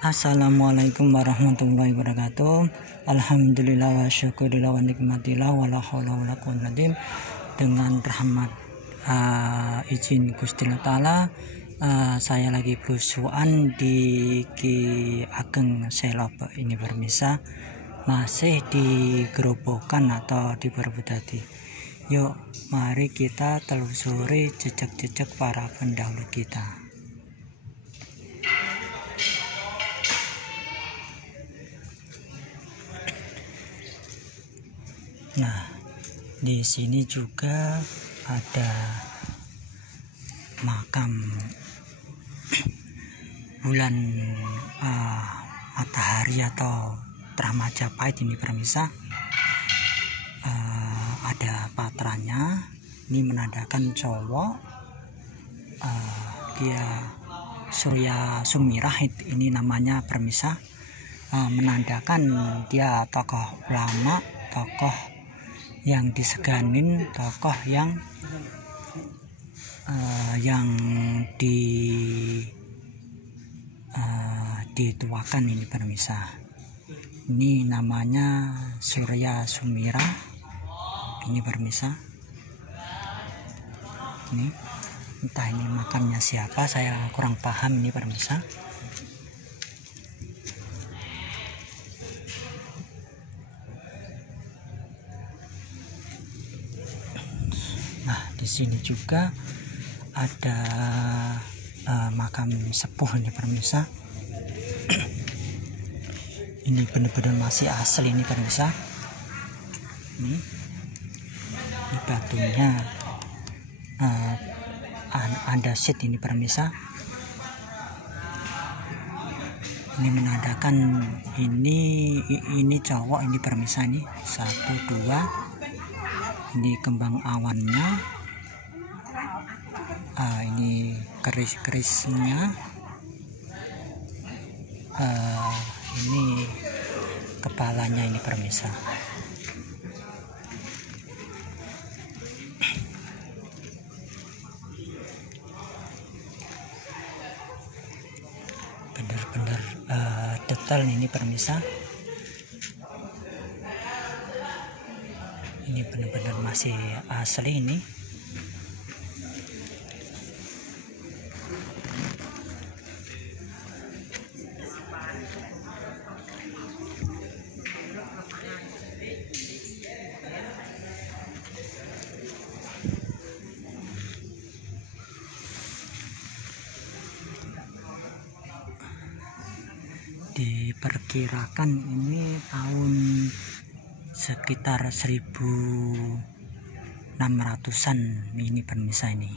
Assalamualaikum warahmatullahi wabarakatuh. Alhamdulillah wa syukurillah wa nikmatillah wa la haula wa la quwwata illa billah. Dengan rahmat izin Gusti Allah Ta'ala, saya lagi berusuhan di Ki Ageng Selop ini permisa, masih di gerobokan atau di Berbudati. Yuk mari kita telusuri jejak-jejak para pendahulu kita. Nah, di sini juga ada makam bulan matahari atau Terah Majapahit ini permisa. Ada patranya, ini menandakan cowok, dia Surya Sumirah ini namanya permisa, menandakan dia tokoh ulama, tokoh yang diseganin, tokoh yang dituakan ini permisa. Ini namanya Surya Sumirah ini permisa. Ini entah ini makamnya siapa, saya kurang paham ini permisa. Nah, di sini juga ada makam sepuh ini permisa. Ini benar-benar masih asli ini permisa. Ini batunya andasit ini permisa. Ini menandakan ini cowok ini permisa, ini 1 2. Ini kembang awannya, ini keris-kerisnya, ini kepalanya ini permisa. Benar-benar detail ini permisa. Ini benar-benar masih asli ini. Diperkirakan ini tahun sekitar 1600-an ini permisa. Ini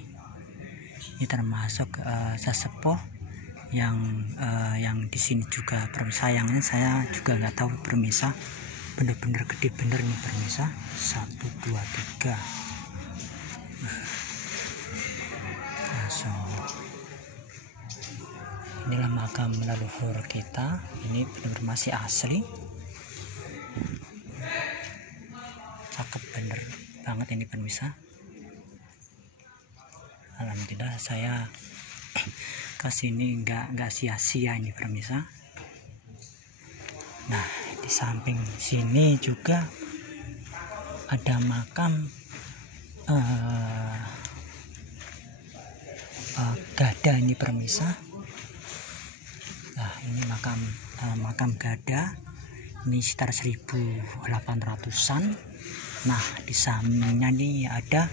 termasuk sesepuh yang di sini juga permisa. Sayangnya saya juga nggak tahu permisa, bener-bener gede bener nih permisa. 1 2 3. Inilah makam leluhur kita, ini benar-benar masih asli, cakep bener banget ini permisa. Alhamdulillah saya kesini nggak sia-sia ini permisa. Nah, di samping sini juga ada makam Gada ini permisa. Nah, ini makam Gada, ini sekitar 1800-an. Nah, di sampingnya ini ada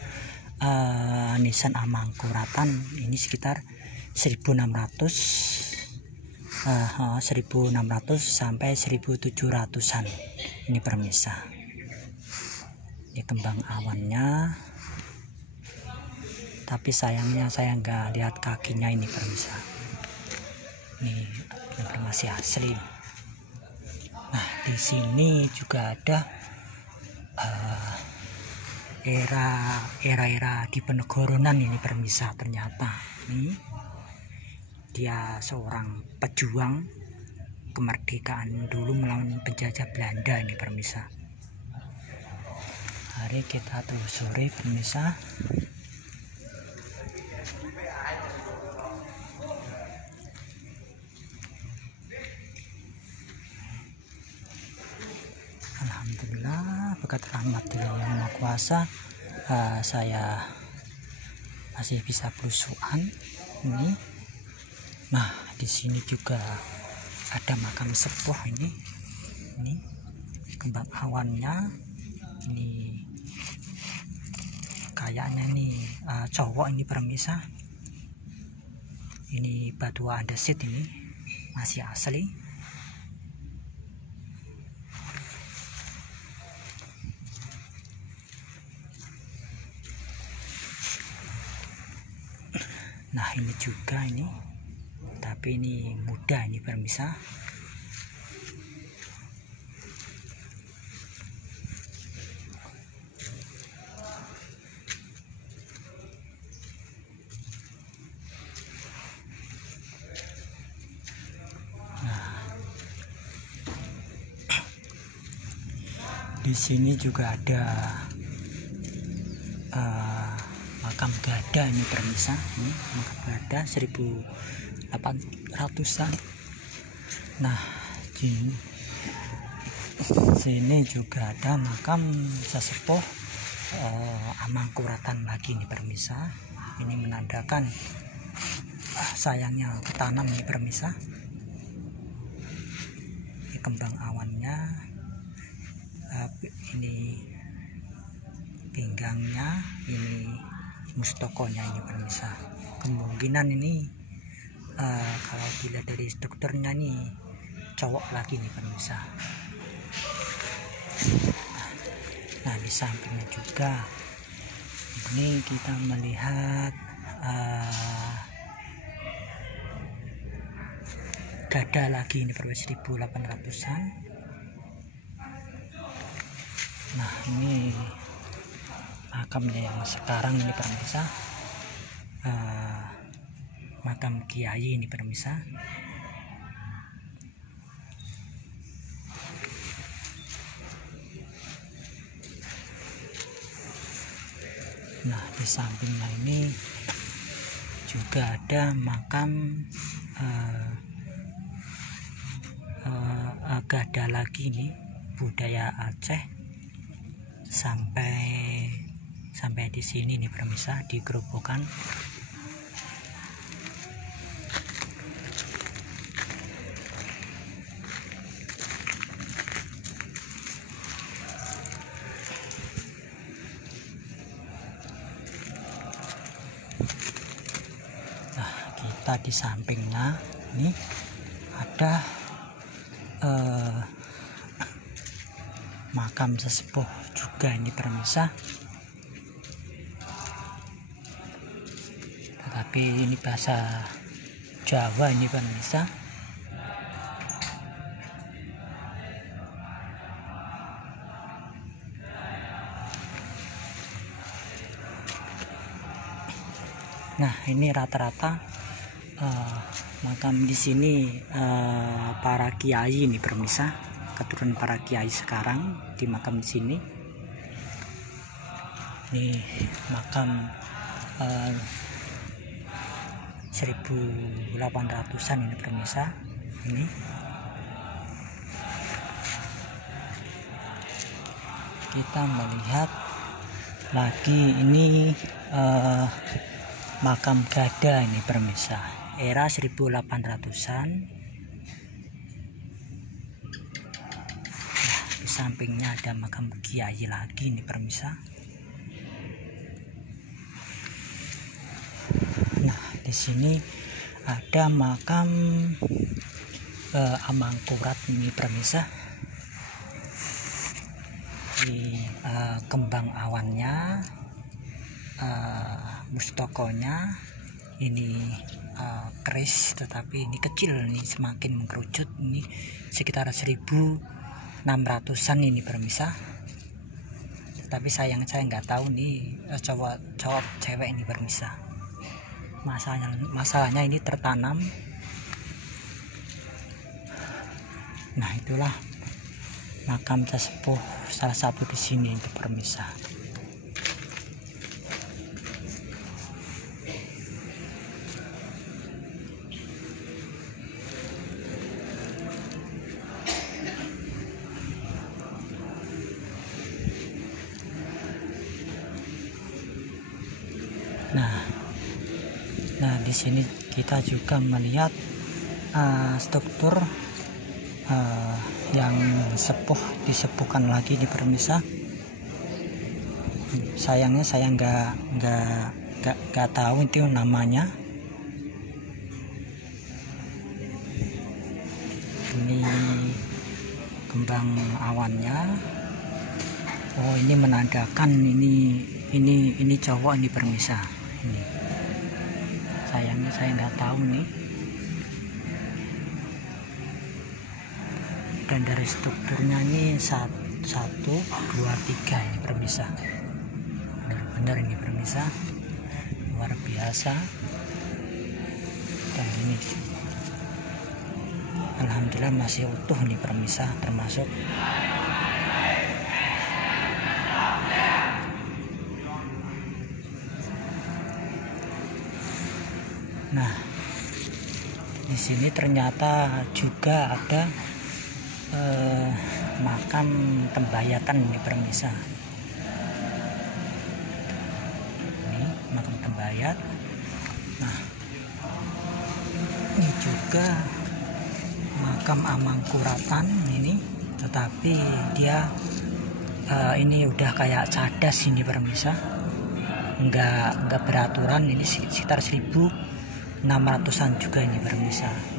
nisan Amangkuratan, ini sekitar 1600 sampai 1700-an ini permisa. Ini kembang awannya, tapi sayangnya saya nggak lihat kakinya ini permisa. Ini benar masih asli. Nah, di sini juga ada era Diponegoronan ini permisa. Ternyata ini dia seorang pejuang kemerdekaan dulu melawan penjajah Belanda ini permisa. Mari kita telusuri permisa. berkat rahmat Yang Maha Kuasa, saya masih bisa belusuan ini. Nah, di sini juga ada makam sepuh ini kembang awannya. Ini kayaknya nih cowok ini permisa. Ini batu andesit, ini masih asli. Nah, ini juga ini, tapi ini muda ini permisa. Di sini juga ada makam gada ini permisa. Ini makam gada 1800-an. Nah, di sini juga ada makam sesepuh Amangkuratan lagi ini permisa. Ini menandakan sayangnya ketanam ini permisa. Ini kembang awannya, ini pinggangnya, ini mustokonya ini permisa. Kemungkinan ini kalau dilihat dari strukturnya nih cowok lagi nih permisa. Nah, di sampingnya juga ini kita melihat gada lagi ini permisa 1800-an. Nah, ini makamnya yang sekarang ini permisa, makam kiai ini permisa. Nah, di sampingnya ini juga ada makam gada lagi nih, budaya Aceh. Sampai di sini nih permisa, di Gerobokan. Nah, kita di sampingnya nih ada makam sesepuh juga ini permisa, tetapi ini bahasa Jawa ini permisa. Nah, ini rata-rata makam di sini para kiai ini permisa, keturunan para kiai sekarang di makam di sini. Ini makam 1800-an ini permisa. Ini kita melihat lagi ini makam gada ini permisa, era 1800-an. Nah, di sampingnya ada makam kiai lagi ini permisa. Nah, di sini ada makam Amangkurat ini permisa. Di kembang awannya, mustokonya ini keris, tetapi ini kecil nih, semakin mengkerucut. Ini sekitar 1600-an ini permisa. Tapi sayang saya nggak tahu nih cowok cewek ini permisa. Masalahnya ini tertanam. Nah, itulah makam sesepuh salah satu di sini itu permisa. sini kita juga melihat struktur yang disepuhkan lagi di pemirsa. Sayangnya saya nggak tahu itu namanya. Ini kembang awannya. Oh, ini menandakan ini cowok ini pemirsa. Ini sayangnya saya nggak tahu nih. Dan dari strukturnya ini 1, 2, 3 ini pemirsa. Benar-benar ini pemirsa, luar biasa. Dan ini alhamdulillah masih utuh nih pemirsa, termasuk nah di sini ternyata juga ada makam tembayatan ini pemirsa. Ini makam tembayat. Nah, ini juga makam Amangkuratan ini, tetapi dia ini udah kayak cadas ini pemirsa, nggak beraturan. Ini sekitar 1600-an juga ini pemirsa.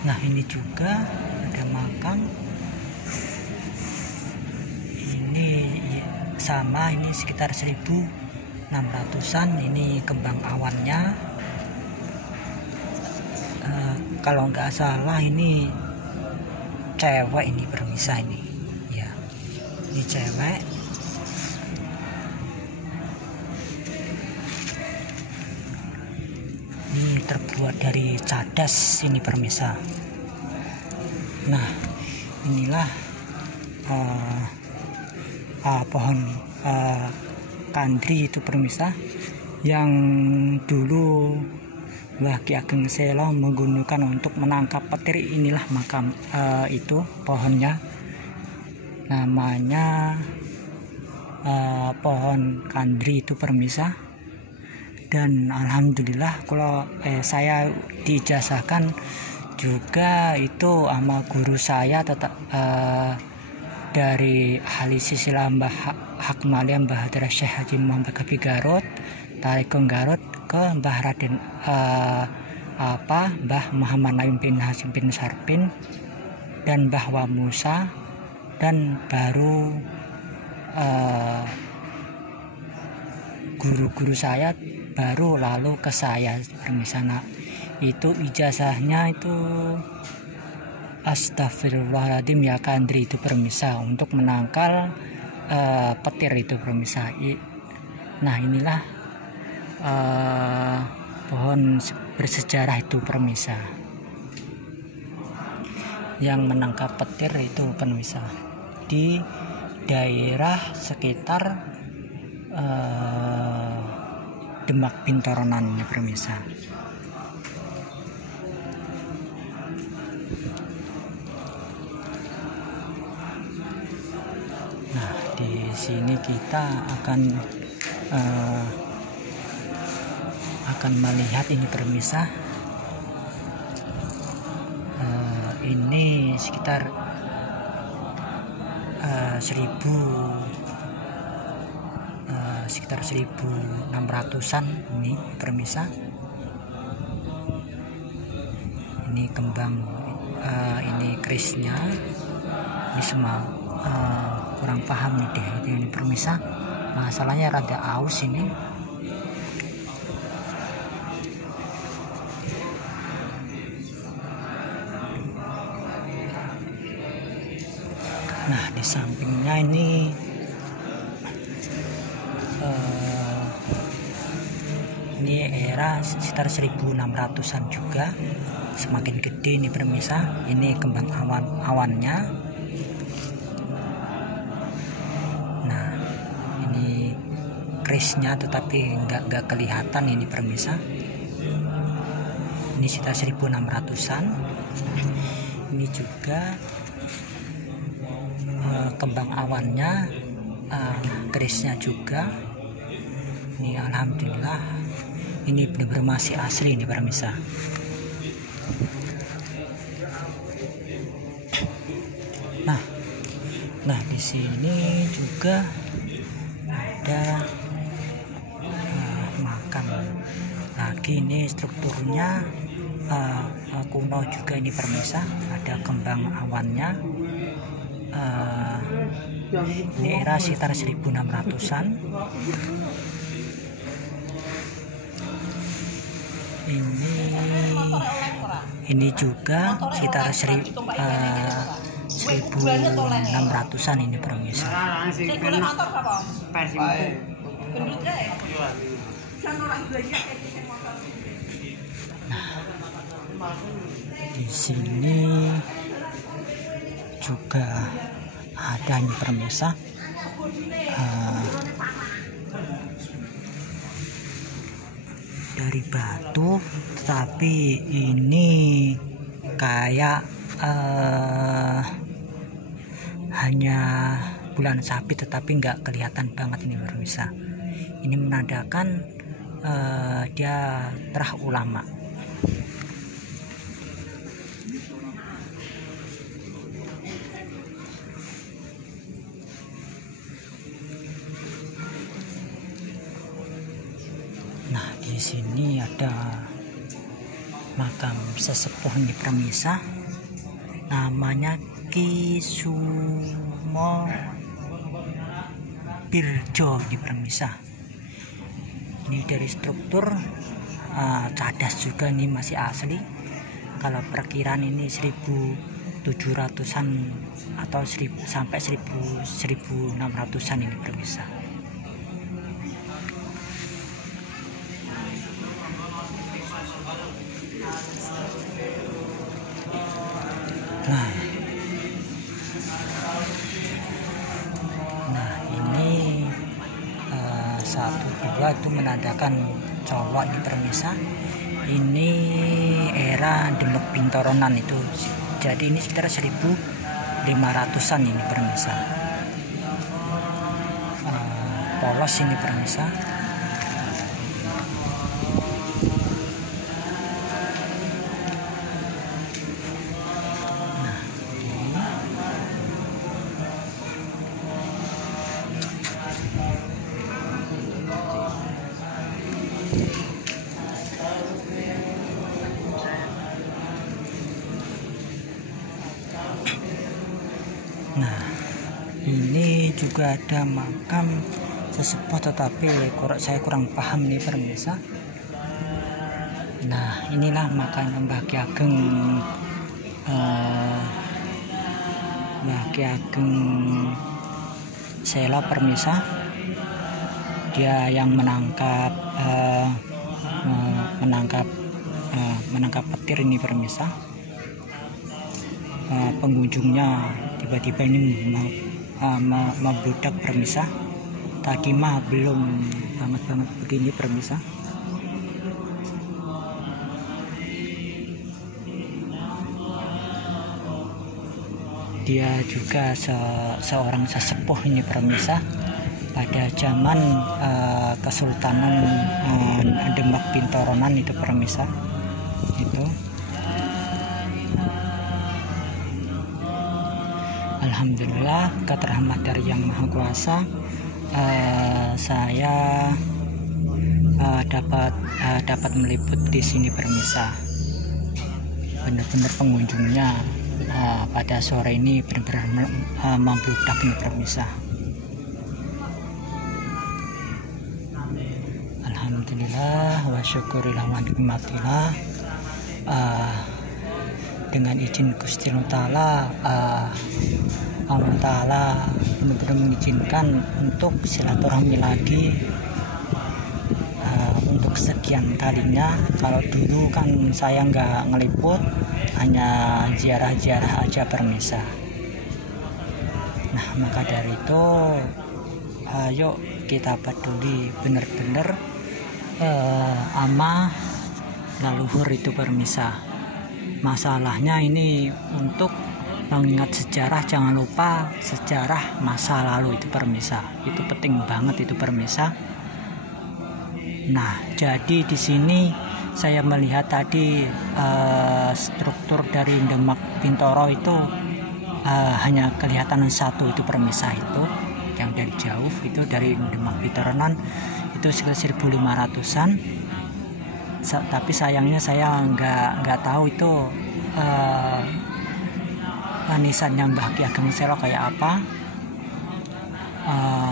Nah, ini juga ada makam ini sama, ini sekitar 1600-an. Ini kembang awannya, kalau nggak salah ini cewek ini pemirsa. Ini ya, ini cewek. Ini terbuat dari cadas ini pemirsa. Nah, inilah pohon kandri itu pemirsa, yang dulu Mbah Ki Ageng Selo menggunakan untuk menangkap petir. Inilah makam itu pohonnya, namanya pohon kandri itu pemirsa. Dan alhamdulillah kalau saya diijazahkan juga itu sama guru saya, tetap dari ahli silsilah Mbah Hakmalia Mbah Hadrah Syekh Haji Muhammad Kafi Garut, Tarikung Garut, ke Mbah Raden Mbah Muhammad Naim bin Hasim bin Sarpin dan Mbah Wa Musa, dan baru guru-guru saya baru lalu ke saya pemirsa. Nah, itu ijazahnya itu astagfirullahaladzim ya kandri itu pemirsa, untuk menangkal petir itu pemirsa. Nah, inilah pohon bersejarah itu pemirsa, yang menangkap petir itu pemirsa di daerah sekitar Demak Bintoronan ini pemirsa. Nah, di sini kita akan melihat ini pemirsa. Ini sekitar 1600-an ini pemirsa. Ini kembang ini krisnya, ini semua kurang paham nih deh ini pemirsa, masalahnya rada aus ini. Nah, di sampingnya ini era sekitar 1600-an juga, semakin gede ini pemirsa. Ini kembang awannya. Nah, ini krisnya tetapi nggak kelihatan ini pemirsa. Ini sekitar 1600-an. Ini juga kembang awannya, kerisnya juga. Ini alhamdulillah ini benar-benar masih asli ini pemirsa. Nah di sini juga ada makam lagi. Ini strukturnya kuno juga ini pemirsa, ada kembang awannya. Ini era sekitar 1600-an. Ini juga sekitar 1600-an ini pemirsa. Nah, di sini juga ada nih pemirsa, dari batu, tetapi ini kayak hanya bulan sabit, tetapi nggak kelihatan banget ini pemirsa. Ini menandakan dia terah ulama. Nah di sini ada makam sesepuh ini pemirsa, namanya Ki Sumo Pirjo di pemirsa. Ini dari struktur cadas juga, ini masih asli. Kalau perkiraan ini 1700-an atau sampai 1600-an ini pemirsa. Nah ini 1, 2 itu menandakan cowok ini pemirsa. Ini era Demak Bintoronan itu, jadi ini sekitar 1500-an ini pemirsa. Polos ini pemirsa. Nah ini juga ada makam sesepuh, tetapi saya kurang paham nih pemirsa. Nah inilah makam Mbah Ki Ageng, Mbah Ki Ageng Sela pemirsa. Dia yang menangkap petir ini pemirsa. Pengunjungnya tiba-tiba ini membludak pemirsa. Tadi mah belum banget begini pemirsa. Dia juga seorang sesepuh ini pemirsa pada zaman Kesultanan Demak Bintoronan itu pemirsa. Itu alhamdulillah berkat rahmat dari Yang Maha Kuasa, saya dapat meliput di sini pemirsa. Benar-benar pengunjungnya pada sore ini benar-benar membludak nih pemirsa. Alhamdulillah wa syukurillah wa nikmatillah. Dengan izin Gusti Allah Ta'ala benar-benar mengizinkan untuk silaturahmi lagi untuk sekian kalinya. Kalau dulu kan saya nggak ngeliput, hanya ziarah-ziarah aja permisa. Nah maka dari itu ayo kita peduli benar-benar ama leluhur itu permisa. Masalahnya ini untuk mengingat sejarah, jangan lupa sejarah masa lalu itu permisa. Itu penting banget itu permisa. Nah, jadi di sini saya melihat tadi struktur dari Demak Bintoro itu hanya kelihatan satu itu permisa, itu yang dari jauh itu dari Demak Bintoronan itu sekitar 1500-an. Tapi sayangnya saya nggak tahu itu nisannya Mbah Ki Ageng Selo kayak apa.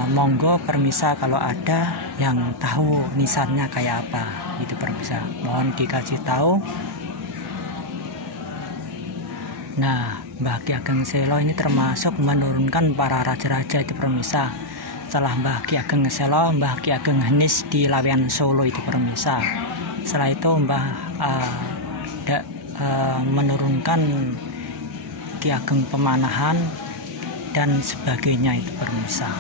Monggo permisa kalau ada yang tahu nisannya kayak apa itu permisa, mohon dikasih tahu. Nah, Mbah Ki Ageng Selo ini termasuk menurunkan para raja-raja itu permisa. Setelah Mbah Ki Ageng Selo, Mbah Ki Ageng Henis di Lawean Solo itu permisa. Setelah itu menurunkan Ki Ageng Pemanahan dan sebagainya itu permisa.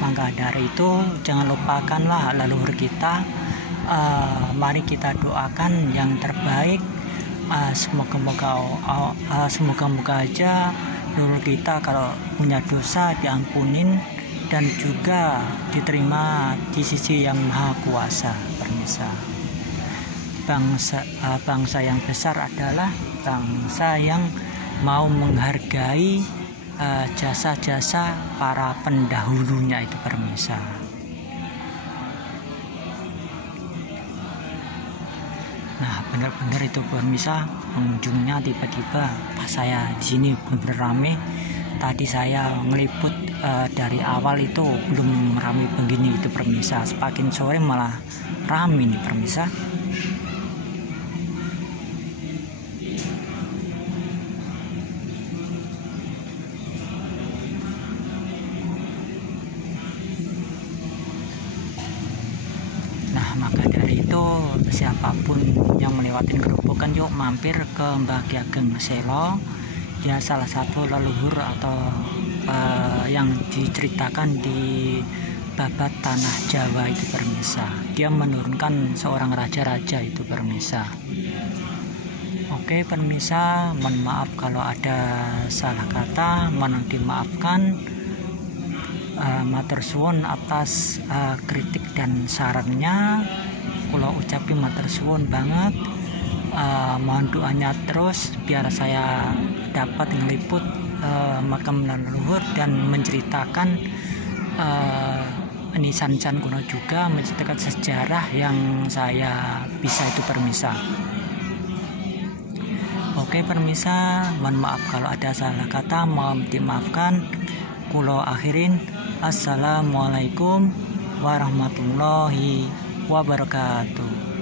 Maka dari itu jangan lupakanlah leluhur kita. Mari kita doakan yang terbaik. Semoga aja leluhur kita kalau punya dosa diampunin dan juga diterima di sisi Yang Maha Kuasa permisa. Bangsa yang besar adalah bangsa yang mau menghargai jasa-jasa para pendahulunya itu permisa. Nah, benar-benar itu permisa, pengunjungnya tiba-tiba pas saya di sini benar rame. Tadi saya meliput dari awal itu belum rame begini itu permisa. Semakin sore malah rame nih permisa. Maka dari itu siapapun yang melewati gerobokan yuk mampir ke Mbah Ki Ageng Selo. Dia salah satu leluhur atau yang diceritakan di babat tanah Jawa itu permisa. Dia menurunkan seorang raja-raja itu permisa. Oke permisa, mohon maaf kalau ada salah kata, mohon dimaafkan. Matur suwun atas kritik dan sarannya. Kalau ucapin matur suwun banget. Mohon doanya terus biar saya dapat ngeliput makam leluhur dan menceritakan nisan-nisan kuno, juga menceritakan sejarah yang saya bisa itu permisa. Oke permisa, mohon maaf kalau ada salah kata, mohon dimaafkan. Kulo akhirin, assalamualaikum warahmatullahi wabarakatuh.